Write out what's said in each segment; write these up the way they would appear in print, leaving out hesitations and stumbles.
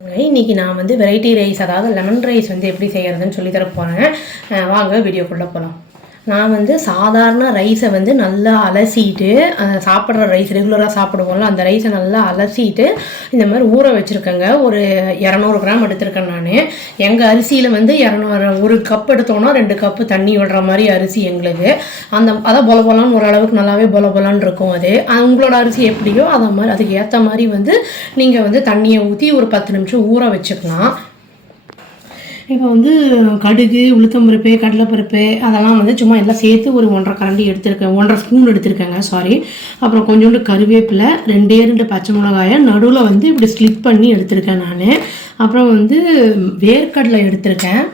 இன்றைக்கி நான் வந்து வெரைட்டி ரைஸ், அதாவது லெமன் ரைஸ் வந்து எப்படி செய்கிறதுன்னு சொல்லி தர போகிறேன். வாங்க வீடியோக்குள்ளே போகலாம். நான் வந்து சாதாரண ரைஸை வந்து நல்லா அலசிட்டு, சாப்பிட்ற ரைஸ் ரெகுலராக சாப்பிடுவோம்ல, அந்த ரைஸை நல்லா அலசிட்டு இந்த மாதிரி ஊற வச்சுருக்கேங்க. ஒரு 200 கிராம் எடுத்திருக்கேன் நான். எங்கள் அரிசியில் வந்து 1 கப் எடுத்தோன்னா 2 கப்பு தண்ணி விடுற மாதிரி அரிசி எங்களுக்கு. அதான் பொல பொலான்னு ஓரளவுக்கு நல்லாவே பொல பொலான்னு இருக்கும். அது உங்களோட அரிசி எப்படியோ அதை மாதிரி அதுக்கு ஏற்ற மாதிரி வந்து நீங்கள் வந்து தண்ணியை ஊற்றி ஒரு 10 நிமிஷம் ஊற வச்சுக்கலாம். இப்போ வந்து கடுகு, உளுத்தம்பருப்பு, கடலைப்பருப்பு அதெல்லாம் வந்து சும்மா எல்லாம் சேர்த்து ஒரு 1.5 கரண்டி எடுத்துருக்கேன், 1.5 ஸ்பூன் எடுத்துருக்கேங்க, சாரி. அப்புறம் கொஞ்சோண்டு கருவேப்பிலை, 2 பச்சை மிளகாயை நடுவில் வந்து இப்படி ஸ்லிப் பண்ணி எடுத்திருக்கேன் நான். அப்புறம் வந்து வேர்க்கடலை எடுத்திருக்கேன்,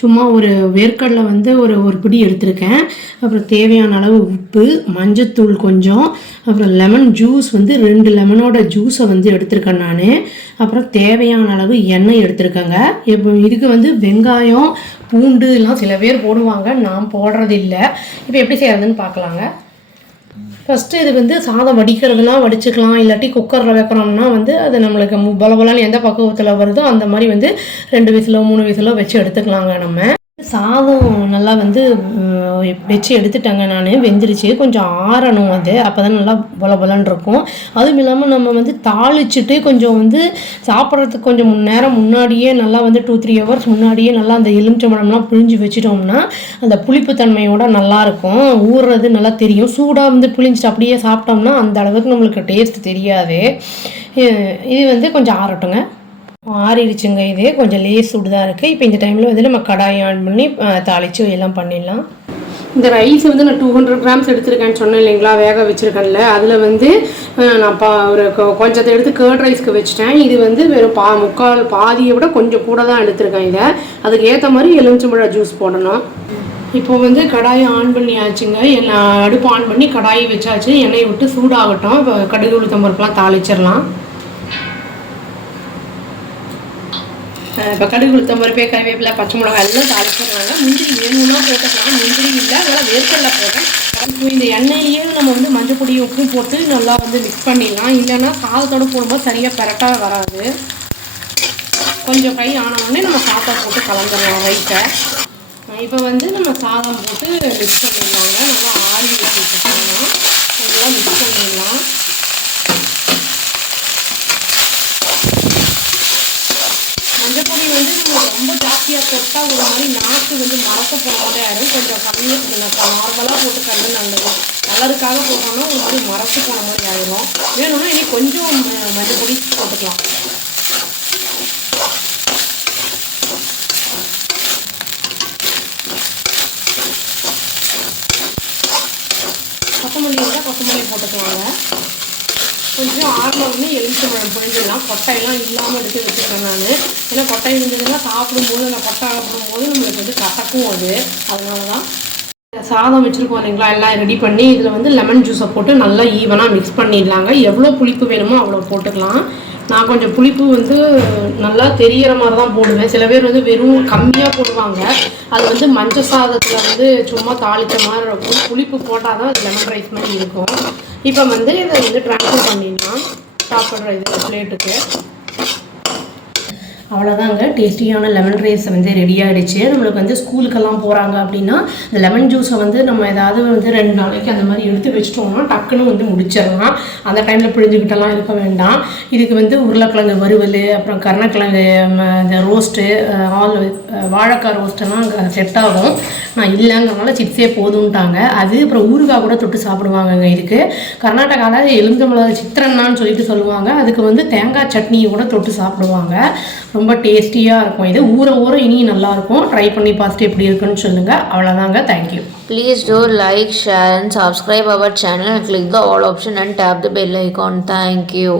சும்மா ஒரு வேர்க்கடலை வந்து ஒரு பிடி எடுத்திருக்கேன். அப்புறம் தேவையான அளவு உப்பு, மஞ்சத்தூள் கொஞ்சம், அப்புறம் லெமன் ஜூஸ் வந்து 2 லெமனோட ஜூஸை வந்து எடுத்திருக்கேன் நான். அப்புறம் தேவையான அளவு எண்ணெய் எடுத்திருக்கேங்க. இப்போ இதுக்கு வந்து வெங்காயம், பூண்டு எல்லாம் சில பேர் போடுவாங்க, நான் போடுறது இல்லை. இப்போ எப்படி செய்கிறதுன்னு பார்க்கலாங்க. ஃபஸ்ட்டு இது வந்து சாதம் வடிக்கிறதுலாம் வடிச்சுக்கலாம், இல்லாட்டி குக்கரில் வைக்கிறோம்னா வந்து அது நம்மளுக்கு பலபலான்னு எந்த பக்குவத்தில் வருதோ அந்த மாதிரி வந்து 2 விசிலோ 3 விசிலோ வச்சு எடுத்துக்கலாங்க. நம்ம சாதம் நல்லா வந்து வச்சு எடுத்துட்டாங்க நான், வெந்துருச்சு. கொஞ்சம் ஆறணும் அது, அப்போ தான் நல்லா பொலன்னு இருக்கும். அதுவும் இல்லாமல் நம்ம வந்து தாளிச்சுட்டு கொஞ்சம் வந்து சாப்பிட்றதுக்கு கொஞ்சம் நேரம் முன்னாடியே நல்லா வந்து 2-3 ஹவர்ஸ் முன்னாடியே நல்லா அந்த எலுமிச்சம்பழம்லாம் பிழிஞ்சு வச்சுட்டோம்னா அந்த புளிப்பு தன்மையோட நல்லாயிருக்கும். ஊறுறது நல்லா தெரியும். சூடாக வந்து பிழிஞ்சிட்டு அப்படியே சாப்பிட்டோம்னா அந்த அளவுக்கு நம்மளுக்கு டேஸ்ட் தெரியாது. இது வந்து கொஞ்சம் ஆறட்டுங்க. ஆறிடுச்சுங்க. இது கொஞ்சம் லேஸ் சுடுதான் இருக்குது. இப்போ இந்த டைமில் வந்து நம்ம கடாயை ஆன் பண்ணி தாளித்து எல்லாம் பண்ணிடலாம். இந்த ரைஸ் வந்து நான் 200 கிராம்ஸ் எடுத்துருக்கேன்னு சொன்னேன் இல்லைங்களா, வேக வச்சுருக்கேன்ல. அதில் வந்து நான் ஒரு கொஞ்சத்தை எடுத்து கேர்ட் ரைஸ்க்கு வச்சுட்டேன். இது வந்து வெறும் பாதியை விட கொஞ்சம் கூட தான் எடுத்துருக்கேன். இதை அதுக்கு ஏற்ற மாதிரி எலுமிச்சம்பழ ஜூஸ் போடணும். இப்போ வந்து கடாயை ஆன் பண்ணியாச்சுங்க. அடுப்பு ஆன் பண்ணி கடாயை வச்சாச்சு. எண்ணெயை விட்டு சூடாகட்டும். இப்போ கடுகு உளுத்தம்பருப்புலாம் தாளிச்சிடலாம். இப்போ கடுகு உளுத்தம்பருப்பு, கருவேப்பிலை, பச்சை மிளகாய் எல்லாம் தாளிச்சிடலாங்க. முந்திரி வேணும்னா போட்டுக்கலாம், முந்திரி இல்லை, அதனால் வேர்க்கடலை போட்டேன். இப்போ இந்த எண்ணெயிலேயே நம்ம வந்து மஞ்சள் பொடி, உப்பு போட்டு நல்லா வந்து மிக்ஸ் பண்ணிடலாம். இல்லைன்னா சாதத்தோடு போடும்போது சரியாக பெரட்டாக வராது. கொஞ்சம் ஃப்ரை ஆனவுடனே நம்ம சாதம் போட்டு கலந்துடலாம் ரைஸை. இப்போ வந்து நம்ம சாதம் போட்டு மிக்ஸ் பண்ணிடலாங்க. நல்லா ஆயிலாம் வச்சுக்கலாம், நல்லா மிக்ஸ் பண்ணிடலாம். மஞ்சப்பொடி வந்து நம்ம ரொம்ப ஜாஸ்தியாக போட்டால் ஒரு மாதிரி நாக்கு வந்து மறக்க போன மாதிரி ஆயிடும். கொஞ்சம் கம்மியாக நார்மலாக போட்டு கண்டு நல்லது. கலருக்காக போட்டோம்னா ஒரு மாதிரி மறக்க போன மாதிரி ஆயிடும். வேணும்னா இனி கொஞ்சம் மஞ்சப்பொடி போட்டுக்கலாம். கொத்தமல்லி இருந்தால் கொத்தமல்லி போட்டுக்கலாங்க. கொஞ்சம் ஆறினவுடனே எலுமிச்சம்பழம் பிழிஞ்சிடலாம். கொட்டையெல்லாம் இல்லாமல் எடுத்து வச்சுருக்கேன் நான். ஏன்னா கொட்டை இருந்ததுன்னா சாப்பிடும்போது அந்த கொட்டை சாப்பிடும்போது நம்மளுக்கு வந்து கசக்கும் அது. அதனால தான் சாதம் வச்சுருக்கோம் இல்லைங்களா, எல்லாம் ரெடி பண்ணி இதில் வந்து லெமன் ஜூஸை போட்டு நல்லா ஈவனாக மிக்ஸ் பண்ணிடலாங்க. எவ்வளோ புளிப்பு வேணுமோ அவ்வளோ போட்டுக்கலாம். நான் கொஞ்சம் புளிப்பு வந்து நல்லா தெரிகிற மாதிரி தான் போடுவேன். சில பேர் வந்து வெறும் கம்மியாக போடுவாங்க. அது வந்து மஞ்சள் சாதத்தில் வந்து சும்மா தாளித்த மாதிரி இருக்கும். புளிப்பு போட்டால் தான் அது லெமன் ரைஸ் மாதிரி இருக்கும். இப்போ வந்து இதை வந்து ட்ரான்ஸ்ஃபர் பண்ணிடலாம் சாப்பிட்ற இது பிளேட்டுக்கு. அவ்வளோதாங்க, டேஸ்டியான லெமன் ரைஸ் வந்து ரெடி ஆகிடுச்சு. நம்மளுக்கு வந்து ஸ்கூலுக்கெல்லாம் போகிறாங்க அப்படின்னா இந்த லெமன் ஜூஸை வந்து நம்ம ஏதாவது வந்து 2 நாளைக்கு அந்த மாதிரி எடுத்து வச்சிட்டோம்னா டக்குன்னு வந்து முடிச்சிடலாம். அந்த டைமில் பிழிஞ்சுக்கிட்டெல்லாம் இருக்க வேண்டாம். இதுக்கு வந்து உருளைக்கிழங்கு வறுவல், அப்புறம் கருணக்கிழங்கு இந்த ரோஸ்ட்டு, வாழைக்காய் ரோஸ்ட்டெல்லாம் செட் ஆகும். நான் இல்லைங்கிறனால சிப்ஸே போதும்ட்டாங்க. அது அப்புறம் ஊறுகாய் கூட தொட்டு சாப்பிடுவாங்கங்க. இதுக்கு கர்நாடகாவில் எலுமிச்சம்பழம் சித்திரன்னான்னு சொல்லிட்டு சொல்லுவாங்க. அதுக்கு வந்து தேங்காய் சட்னியை கூட தொட்டு சாப்பிடுவாங்க. ரொம்ப டேஸ்டியாக இருக்கும். இது ஊற இனி நல்லாயிருக்கும். ட்ரை பண்ணி பார்த்துட்டு எப்படி இருக்குன்னு சொல்லுங்கள். அவ்வளோதாங்க. Thank you. Please do like, share and subscribe our channel and click the all option and tap the bell icon. Thank you.